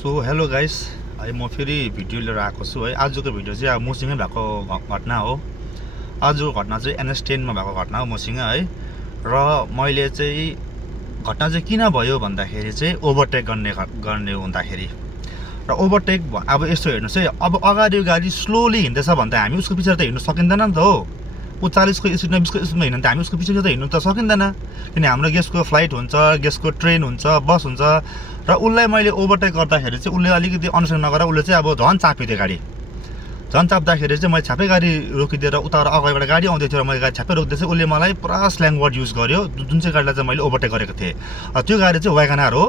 So hello guys, है म फेरि भिडियो लिएर आएको छु है। आजको भिडियो चाहिँ अब मसँगै भएको घटना हो। आजको घटना चाहिँ NS10 मा भएको घटना हो मसँग है। र मैले चाहिँ घटना चाहिँ किन भयो भन्दाखेरि चाहिँ ओभरटेक गर्ने हुँदाखेरि र ओभरटेक अब यस्तो हेर्नुहोस् है, अब अगाडि गाडी स्लोली हिँड्दैछ भने त हामी उसको पछाडि त हिँड्नु सकिँदैन नि त हो। ऊ 40 को स्पिड 20 को स्पिडमा हिँड्नु त हामी उसको पछाडि त हिँड्नु त सकिँदैन, किन हाम्रो गेस्टको फ्लाइट हुन्छ, गेस्टको ट्रेन हुन्छ, बस हुन्छ। र उसलाई मैले ओभरटेक गर्दाखेरि चाहिँ उसले अलिकति अनुसरण नगरेर उसले चाहिँ अब झन् चापिदियो गाडी। झन् चाप्दाखेरि चाहिँ मैले छ्यापै गाडी रोकिदिएर उता अगाडिबाट गाडी आउँदै थियो र मैले गाडी छ्यापै रोकिदिएँ चाहिँ उसले मलाई पुरा स्ल्याङ वर्ड युज गर्यो, जुन चाहिँ गाडीलाई चाहिँ मैले ओभरटेक गरेको थिएँ। त्यो गाडी चाहिँ WagonR हो,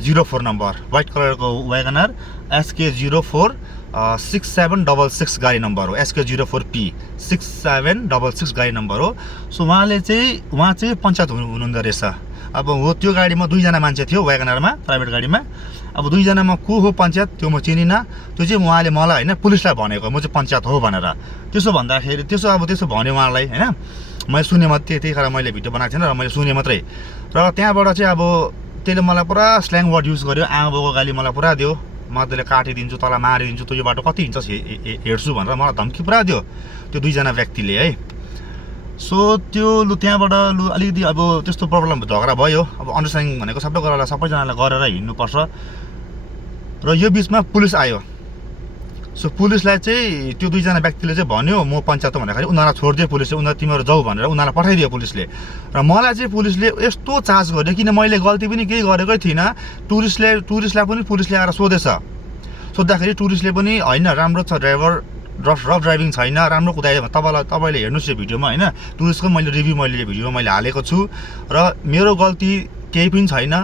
04 नम्बर, व्हाइट कलरको WagonR SK04 6766 गाडी नम्बर हो, SK04P 6766 गाडी नम्बर हो। सो उहाँ चाहिँ पञ्चायत हुनुहुँदो रहेछ। अब हो त्यो गाडीमा दुईजना मान्छे थियो, WagonRमा प्राइभेट गाडीमा। अब दुईजनामा को हो पञ्चायत त्यो म चिनिनँ। त्यो चाहिँ उहाँले मलाई होइन पुलिसलाई भनेको म चाहिँ पञ्चायत हो भनेर। त्यसो भन्दाखेरि त्यसो भन्यो उहाँलाई होइन। मैले सुने मात्रै, त्यतिखेर मैले भिडियो बनाएको थिएन र मैले सुने मात्रै। र त्यहाँबाट चाहिँ अब त्यसले मलाई पुरा स्ल्याङ वर्ड युज गर्यो, आमाबाउको गाली मलाई पुरा दियो। म त्यसले काटिदिन्छु, तँलाई मारिदिन्छु, तँ यो बाटो कति हिँड्छस् हेर्छु भनेर मलाई धम्की पुरा दियो त्यो दुईजना व्यक्तिले है। सो त्यो त्यहाँबाट अलिकति अब त्यस्तो प्रब्लम झगडा भयो। अब अन्डरस्ट्यान्डिङ भनेको सबै कुरालाई सबैजनालाई गरेर हिँड्नुपर्छ। र यो बिचमा पुलिस आयो। सो पुलिसलाई चाहिँ त्यो दुईजना व्यक्तिले चाहिँ भन्यो म पञ्चायत भन्दाखेरि उनीहरूलाई छोडिदियो पुलिसले, उनीहरू तिमीहरू जाऊ भनेर उनीहरूलाई पठाइदियो पुलिसले। र मलाई चाहिँ पुलिसले यस्तो चार्ज गर्यो, किन मैले गल्ती पनि केही गरेकै थिइनँ। टुरिस्टलाई पनि पुलिसले आएर सोधेछ। सोद्धाखेरि टुरिस्टले पनि होइन राम्रो छ ड्राइभर, रफ ड्राइभिङ छैन, राम्रो कुदायो। तपाईँले हेर्नुहोस् यो भिडियोमा होइन, टुरिस्टको मैले रिभ्यू भिडियोमा मैले हालेको छु र मेरो गल्ती केही पनि छैन।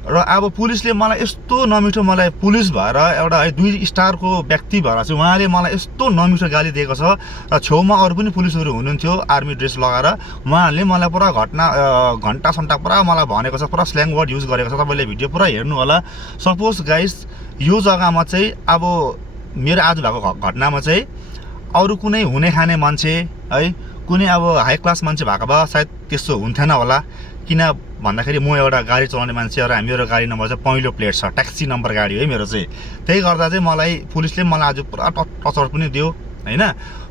र अब पुलिसले मलाई यस्तो नमिठो, मलाई पुलिस भएर एउटा 2 स्टारको व्यक्ति भएर चाहिँ उहाँले मलाई यस्तो नमिठो गाली दिएको छ। र छेउमा अरू पनि पुलिसहरू हुनुहुन्थ्यो आर्मी ड्रेस लगाएर, उहाँहरूले मलाई पुरा घन्टा सन्टा पुरा मलाई भनेको छ, पुरा स्ल्याङ वर्ड युज गरेको छ। तपाईँले भिडियो पुरा हेर्नु होला। सपोज गाइस यो जग्गामा चाहिँ अब मेरो आज भएको घटनामा चाहिँ अरू कुनै हुने खाने मान्छे है, कुनै अब हाई क्लास मान्छे भएको भए सायद त्यस्तो हुन्थेन होला। किन भन्दाखेरि म एउटा गाडी चलाउने मान्छे र मेरो गाडी नम्बर चाहिँ पहिलो प्लेट छ, ट्याक्सी नम्बर गाडी हो मेरो चाहिँ। त्यही गर्दा चाहिँ मलाई पुलिसले मलाई आज पुरा टचर पनि दियो होइन।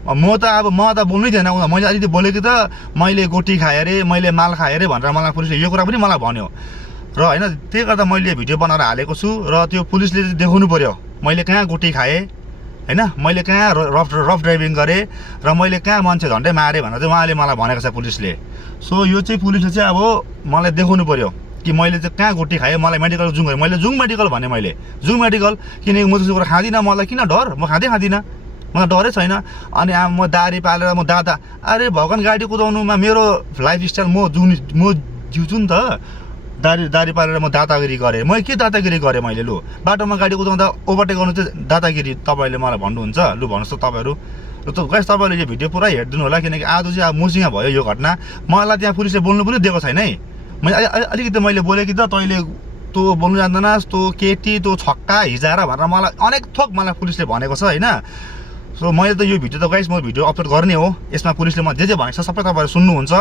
म त बोल्नै थिएन, मैले अलिकति बोलेको त मैले गोटी खाएँ अरे, मैले माल खाएँ अरे भनेर मलाई पुलिसले यो कुरा पनि मलाई भन्यो। र होइन त्यही गर्दा मैले भिडियो बनाएर हालेको छु। र त्यो पुलिसले देखाउनु पऱ्यो मैले कहाँ गोटी खाएँ होइन, मैले कहाँ रफ ड्राइभिङ गरेँ र मैले कहाँ मान्छे झन्डै मारेँ भनेर चाहिँ उहाँले मलाई भनेको छ पुलिसले। सो यो चाहिँ पुलिसले चाहिँ अब मलाई देखाउनु पऱ्यो कि मैले चाहिँ कहाँ गोटी खाएँ। मलाई मेडिकल जुङ गरेँ, मैले जुङ मेडिकल भनेँ, मैले जुङ मेडिकल, किनकि म त्यस्तो कुरा खाँदिनँ। मलाई किन डर, म खाँदिनँ, मलाई डरै छैन। अनि म दारी पालेर म दादा अरे भगवान् गाडी कुदाउनुमा मेरो लाइफस्टाइल म जिउँछु नि त। दारी पालेर म दादागिरी गरेँ, मैले के दादागिरी गरेँ मैले? लु बाटोमा गाडी कुदाउँदा ओभरटेक गर्नु चाहिँ दादागिरी तपाईँले मलाई भन्नुहुन्छ? लु भन्नुहोस् त तपाईँहरू। त गाइस तपाईँले यो भिडियो पुरा हेरिदिनु होला, किनकि आज चाहिँ अब मसँग भयो यो घटना। मलाई त्यहाँ पुलिसले बोल्नु पनि दिएको छैन है। मैले अलिकति मैले बोलेँ कि त तैँले तँ बोल्नु जान्दैनस्, तँ केटी, तँ छक्का हिजाएर भनेर मलाई अनेक थोक मलाई पुलिसले भनेको छ होइन। सो मैले त यो भिडियो त गाइस म भिडियो अपलोड गर्ने हो, यसमा पुलिसले मलाई जे भनेको छ सबै तपाईँहरू सुन्नुहुन्छ।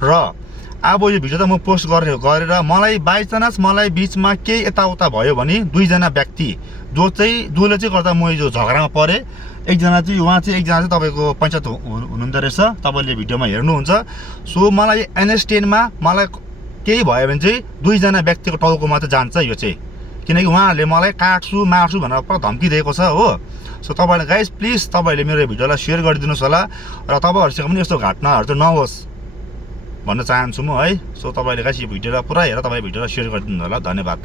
र अब यो भिडियो त म पोस्ट गरेर मलाई बाइचान्स मलाई बिचमा केही यताउता भयो भने दुईजना व्यक्ति जसले चाहिँ गर्दा म यो झगडामा परेँ। एकजना चाहिँ तपाईँको पञ्चायत हुनुहुँदो रहेछ, तपाईँले भिडियोमा हेर्नुहुन्छ। सो मलाई NS10 मा मलाई केही भयो भने चाहिँ दुईजना व्यक्तिको टाउकोमा चाहिँ जान्छ यो चाहिँ, किनकि उहाँहरूले मलाई काट्छु मार्छु भनेर पुरा धम्की दिएको छ हो। सो तपाईँले गाइस प्लिज तपाईँहरूले मेरो भिडियोलाई सेयर गरिदिनुहोस् होला र तपाईँहरूसँग पनि यस्तो घटनाहरू चाहिँ नहोस् भन्न चाहन्छु म है। सो तपाईँले गाइस यो भिडियोलाई पुरा हेरेर तपाईँले भिडियोलाई सेयर गरिदिनु होला, धन्यवाद।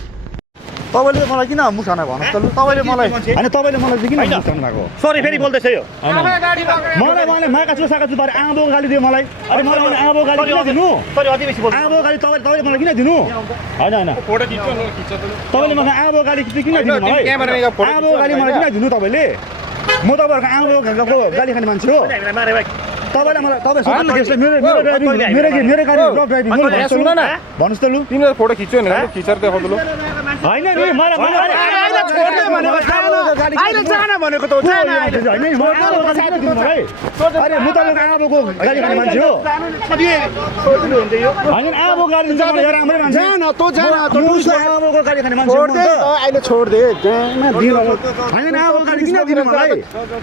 तपाईँले मलाई किन मुख खाना भन्नुहोस् त? लु तपाईँले मलाई होइन, तपाईँले मलाई चाहिँ किन मुख खानु भएको? सरी फेरि बोल्दैछ यो मलाई माका साका बारे आँबो गाली दियो मलाई। अरे मलाई आँबो गाली किन दिनु? सरी अति बेसी बोल्नु। आँबो गाली तपाईँले मलाई किन दिनु? होइन फोटो खिच्छ तपाईँले मलाई आँबो गाली किन दिनु? आँबो गाली मलाई किन दिनु तपाईँले? म तपाईँहरूको आँबो गाली खाने मान्छे हो। तपाईँले मलाई तपाईँ सोध्नु केसले मेरो गाडी रफ ड्राइभिङ भन्नुहोस् त। लु तिमीले फोटो खिच्यो नि खिचेर देखाउँदै लु। होइन नि मलाई अहिले छोड्दै भनेको अहिले जान भनेको त जान अहिले होइन नि अरे म तपाईँको आमाको गाडी खाने मान्छे हो छोड्दिनु हुन्छ यो होइन आमाको गाडी दिन्छ मलाई यो राम्रै मान्छे जान तँ जान म उसको आमाको गाडी खाने मान्छे हो छोड्दे अहिले छोड्दे होइन आमाको गाडी किन दिनु मलाई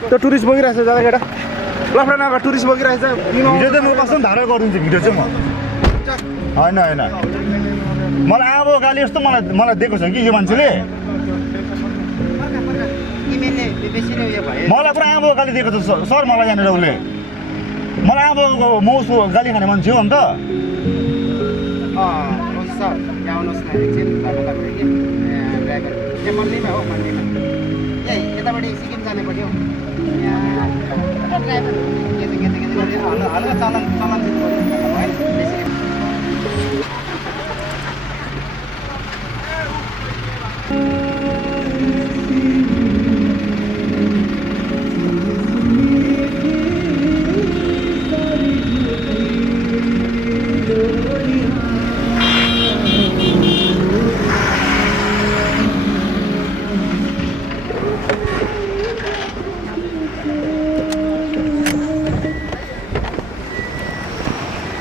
त्यो टुरिस्ट बगिरहेछ जग्गा केटा लफडा नगर टुरिस्ट बगिरहेछ भिडियो चाहिँ म कस्तो धारा गरिदिन्छु भिडियो चाहिँ म होइन होइन मलाई आमाको गाली यस्तो मलाई दिएको छ कि यो मान्छेले मलाई पुरा आमाको गाली दिएको छ सर मलाई यहाँनिर उसले मलाई आमाको म उसको गाली खाने मान्छे हो अन्त सर यहाँ आउनुहोस् न एकछिन तपाईँलाई कि ड्राइभर यहाँ मन्दिरमा हो मन्दिरमा यही यतापट्टि सिक्किम जानेपट्टि हो यहाँ ड्राइभर के हल्का चलन दिनु पऱ्यो है बेसी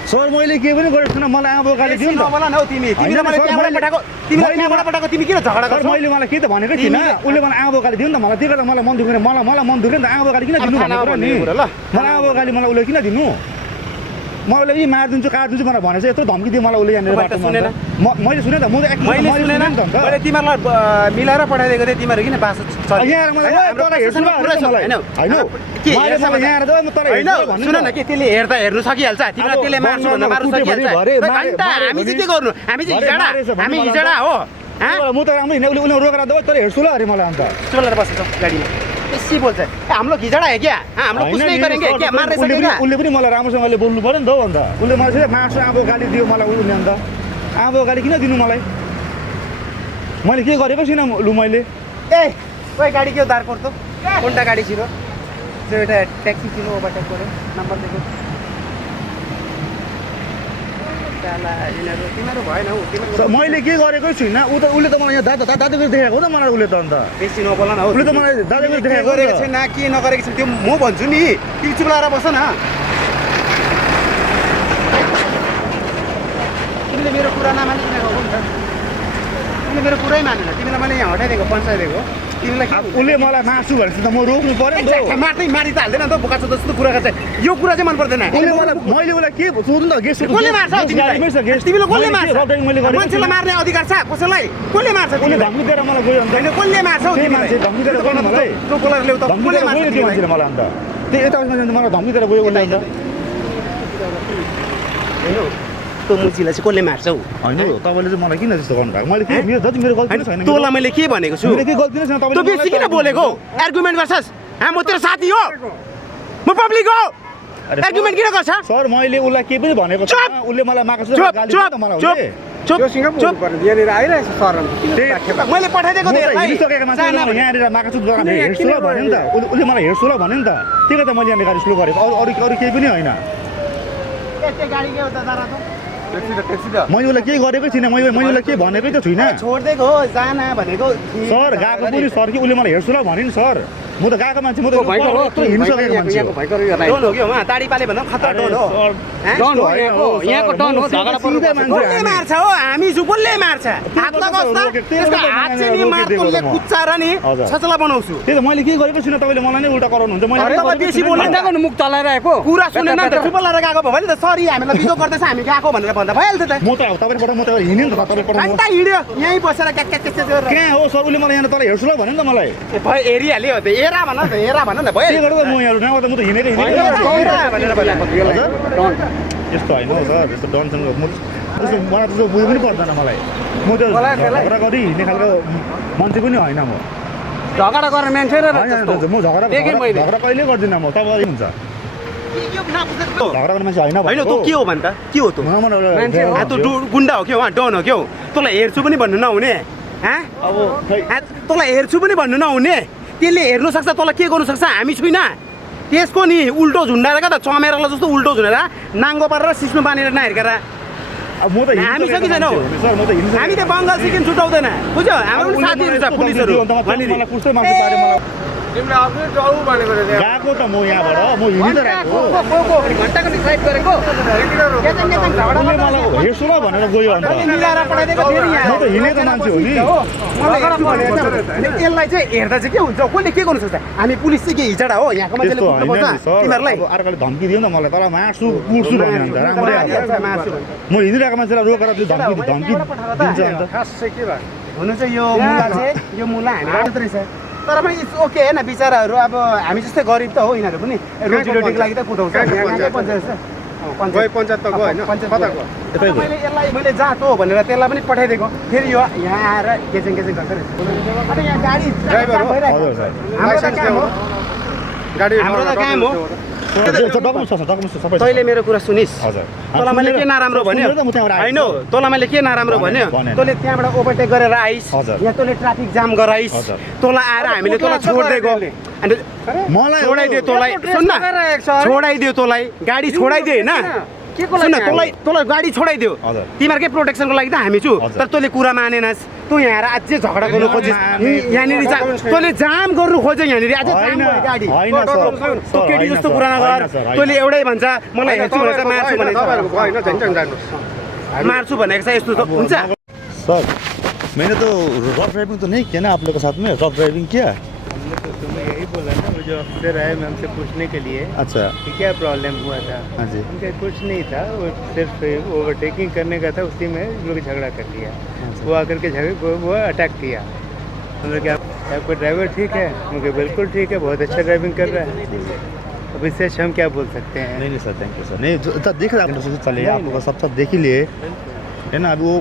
सर मैले के पनि गरेको छैन मलाई आमाको गाली दिनु नि त नबोला न हौ तिमीले मलाई त्यहाँबाट पठाएको तिमी किन झगडा सर गर्छौ मैले मलाई केही त भनेकै थिइनँ उसले मलाई आमाको गाली दिनु नि त मलाई त्यो गर्दा मलाई मन दुख्यो मलाई मन दुख्यो नि त आमाको गाली किन दिनु भनेको नि ल मलाई आमाको गाली मलाई उसले किन दिनु म उसले यी मारिदिन्छु काटिदिन्छु भनेर भनेको छ यत्रो धम्की दियो मलाई उसले यहाँनिर बाटोमा सुनेन मैले सुनेँ त म त मैले सुनेन नि त अन्त मैले तिमीहरूलाई मिलाएर पठाइदिएको थिएँ तिमीहरू किन बास यहाँ मलाई तँलाई हेर्छु होइन के यहाँ त म तँलाई होइन सुन न के त्यसले हेर्दा हेर्नु सकिहाल्छ तिमीलाई त्यसले मार्छु भन्दा मार्नु सकिहाल्छ हामी चाहिँ के गर्नु हामी चाहिँ हिजडा हो म त राम्रो हिँड्ने उसले रोकेर दो तँले हेर्छु ल अरे मलाई अन्त चलेर बसेछ गाडीमा बेसी बोल्छ हम लोग हिजडा है क्या हम लोग कुछ नहीं करेंगे क्या मार्ने सकेगा उसले पनि मलाई राम्रोसँगले बोल्नु पर्यो नि त अन्त उसले मलाई चाहिँ मार्छु आमाको गाली दियो मलाई उसले अन्त आमाको गाली किन दिनु मलाई मैले के गरेको छैन लु मैले ए ओए गाडी क्यों दार पर्तो कोनटा गाडी छिरो जो एउटा ट्याक्सी छिरो ओभरटेक गर्यो नम्बर दिएको साला यिनीहरू तिमीहरू भएन हौ तिमीहरू मैले के गरेकै छुइनँ उसले त मलाई यहाँ दादाको देखाएको हो त मलाई उसले त अन्त बेसी नबोला न हौ उसले त मलाई दादाको देखाएको गरेको छैन के नगरेको छैन त्यो म भन्छु नि तिमी चुप लाएर बस न तिमीले मेरो कुरा नमानिकन गएको नि त तिमीले मेरो कुरै मानेन तिमीलाई मैले यहाँ हटाइदिएको पन्साइदिएको तिमीलाई उसले मलाई मार्छु भनेपछि त म रोक्नु पर्यो नि त मारि त हाल्दैन नि त बोका जस्तो कुरा गर्छ यो कुरा चाहिँ मन पर्दैन उसले मलाई मैले उसलाई के सोध्नु त गेस्ट कसले मार्छ तिमीलाई तिमीलाई कसले मार्छ मान्छेलाई मार्ने अधिकार छ कसैलाई कसले मार्छ उसले धम्की दिएर मलाई गयो अन्त होइन कसले मार्छ मान्छे धम्की दिएर गयो मलाई बोलाएर ल्याउ त धम्की दिएर गयो त्यो मान्छेले मलाई अन्त त्यो यता मलाई धम्की दिएर गयो उसले अन्त त्यो मुचीलाई चाहिँ कसले मार्छ हौ होइन तपाईँले चाहिँ मलाई किन त्यस्तो गर्नु भएको मैले के मेरो जति मेरो गल्ती छैन तँलाई मैले के भनेको छु मेरो के गल्ती छैन तँ बेसी किन बोलेको आर्गुमेन्ट गर्छस् म तेरो साथी हो म पब्लिक हो आर्गुमेन्ट किन गर्छ सर मैले उसलाई के पनि भनेको छैन उसले मलाई मार्छ गाली दियो त मलाई उसले चुप सिङ्गापुर यहाँनिर आइरहेछ सर मैले पठाइदिएको थिएँ हिँडिसकेको मान्छे यहाँनिर मार्छु हेर्छु ल भन्यो नि त उसले मलाई हेर्छु ल भन्यो नि त त्यही त मैले यहाँनिर गाडी स्लो गरेको अरू केही पनि होइन गाडी के हो त दारा मैले उसलाई केही गरेकै छैन मैले उसलाई केही भनेकै त छुइनँ छोडिदिएको हो जान भनेको सर गएको पनि सर कि उसले मलाई हेर्छु ल भन्यो नि सर म त गएको मान्छे म त हिँडिसकेको मान्छे डन हो कि ताडी पाले भन्दा खतरा डन हो डन हो यहाँको डन हो झगडा पर्नु कसले मार्छ हो हामी छु कसले मार्छ हात लगाउँछ त्यसको हात चाहिँ नि मार्तोलले कुच्चाएर नि छचला बनाउँछु त्यही त मैले के गरेको छैन तपाईँले मलाई नै उल्टा कराउनुहुन्छ मैले बेसी बोल्नु मुख चलाएर आएको कुरा सुनेन त चुप लाएर गएको भयो नि त सरी हामीलाई बिजो गर्दैछ हामी गएको भनेर भन्दा भइहाल्थ्यो त म त तपाईँबाट म त हिँड्यो नि त तपाईँबाट घन्टा हिँड्यो यहीँ बसेर क्याक क्याक त्यस्तो कहाँ हो सर उसले मलाई यहाँ तल हेर्छु ल भन्यो नि त मलाई भयो हेरिहाल्यो त हेरा भन न हेरा भन न भयो के गर्दा म यहाँ नभए त म त हिँडेको यस्तो होइन हौ सर यस्तो डनसँग म त्यस्तो मलाई त्यस्तो बुझ्नु पनि पर्दैन मलाई म त्यो झगडा गरी हिँड्ने खालको मान्छे पनि होइन म झगडा गर्ने मान्छे र म झगडा कहिले गर्दिनँ म तपाईँ हुन्छ झगडा गर्ने मान्छे होइन होइन तँ के हो भन् त के हो त गुन्डा हो क्या डन हो क्या तँलाई हेर्छु पनि भन्नु नहुने तँलाई हेर्छु पनि भन्नु नहुने त्यसले हेर्नु सक्छ तँलाई के गर्नु सक्छ हामी छुइनँ त्यसको नि उल्टो झुन्डाएर क्या त चमेरालाई जस्तो उल्टो झुन्डाएर नाङ्गो पारेर सिस्नु बानेर नहेर्केर अब म त हामी हिँड्छु सकी छैनौँ। सर म त हिँड्छु हामी त बङ्गाल सिक्किम छुटाउँदैन बुझ्यो हाम्रो पनि साथीहरू छ पुलिसहरू वहाँनिर। मलाई कुस्तै मान्छे पारे मलाई तिमीलाई अघि जाऊ भनेको गएको त म यहाँबाट म हिँडिरहेको घन्टाको ड्राइभ गरेको केजन झगडा उसले मलाई हेर्छु ल भनेर गयो अन्त मिलाएर पठाइदिएको फेरि यहाँ म त हिँडेको मान्छे हो नि मलाई हेर्छु भनेको छ। अनि यसलाई चाहिँ हेर्दा चाहिँ के हुन्छ कसले के गर्नु सक्छ हामी पुलिस चाहिँ के हिजडा हो यहाँको मान्छेले त्यस्तो बुझ्नु होइन पर्छ नि सर तिमीहरूलाई अब अर्काले धम्की दियो नि त मलाई तर मार्छु कुर्छु भन्यो अन्त राम्रै अब मार्छु म हिँडिरहेको मान्छेलाई रोकेर त्यो धम्की दिन्छ अन्त खास चाहिँ के भयो हुनु चाहिँ यो मुला चाहिँ यो मुला हामी रहेछ तर पनि इट्स ओके होइन बिचराहरू अब हामी जस्तै गरिब त हो यिनीहरू पनि रोजीरोटीको लागि त कुदाउँछ यहाँकै पञ्चायत छ गयो पञ्चायत त गयो होइन कता गयो यतै गयो मैले यसलाई मैले जात हो भनेर त्यसलाई पनि पठाइदिएको फेरि यो यहाँ आएर केचेङ गर्छ रहेछ अनि यहाँ गाडी ड्राइभर हो? हजुर सर हाम्रो त काम हो गाडी हाम्रो त काम हो डकुमेन्ट छ सबै छ तैँले मेरो कुरा सुनिस् हजुर तँलाई मैले के नराम्रो भन्यो सुनेर त म त्यहाँबाट आएँ। होइन तँलाई मैले के नराम्रो भन्यो भनेन। तँले त्यहाँबाट ओभरटेक गरेर आइस् हजुर। यहाँ तँले ट्राफिक जाम गराइस् हजुर। तँलाई आएर हामीले तँलाई छोडिदिएको अनि मलाई छोडाइदियो तँलाई सुन न छोडाइदियो तँलाई गाडी छोडाइदियो होइन सुन न तँलाई गाडी छोडाइदियो हजुर। तिमीहरूकै प्रोटेक्सनको लागि त हामी छु हजुर। तर तँले कुरा मानेनस् तँ यहाँ आएर अझै झगडा गर्नु खोजिस् यहाँनिर तँले जाम गर्नु खोज्यो यहाँनिर अझै जाम होइन, भयो गाडी होइन सर, तँ केटी होइन जस्तो सर, कुरा नगर होइन सर, होइन। तैँले एउटै भन्छ मलाई हेर्छु भनेर मार्छु भनेको होइन झन्झन जानुहोस् मार्छु भनेको छ यस्तो हुन्छ सर मैंने तो रफ ड्राइविंग तो नहीं किया ना आप लोग के साथ में रफ ड्राइविंग किया हमने तो तुम्हें यही बोला ना वो जो अफसर आए मैं हमसे पूछने के लिए अच्छा कि क्या प्रॉब्लम हुआ था हाँ जी उनका कुछ नहीं था वो सिर्फ ओवरटेकिंग करने का था उसी में लोग झगड़ा कर लिया वो आकर के वो अटैक किया हमने क्या आपका ड्राइवर ठीक है उनके बिल्कुल ठीक है बहुत अच्छा ड्राइविंग कर रहा है अब इससे अच्छा हम क्या बोल सकते हैं नहीं नहीं सर थैंक यू सर नहीं जो देख रहे आप चले आप लोग सब देख ही लिए है ना अब वो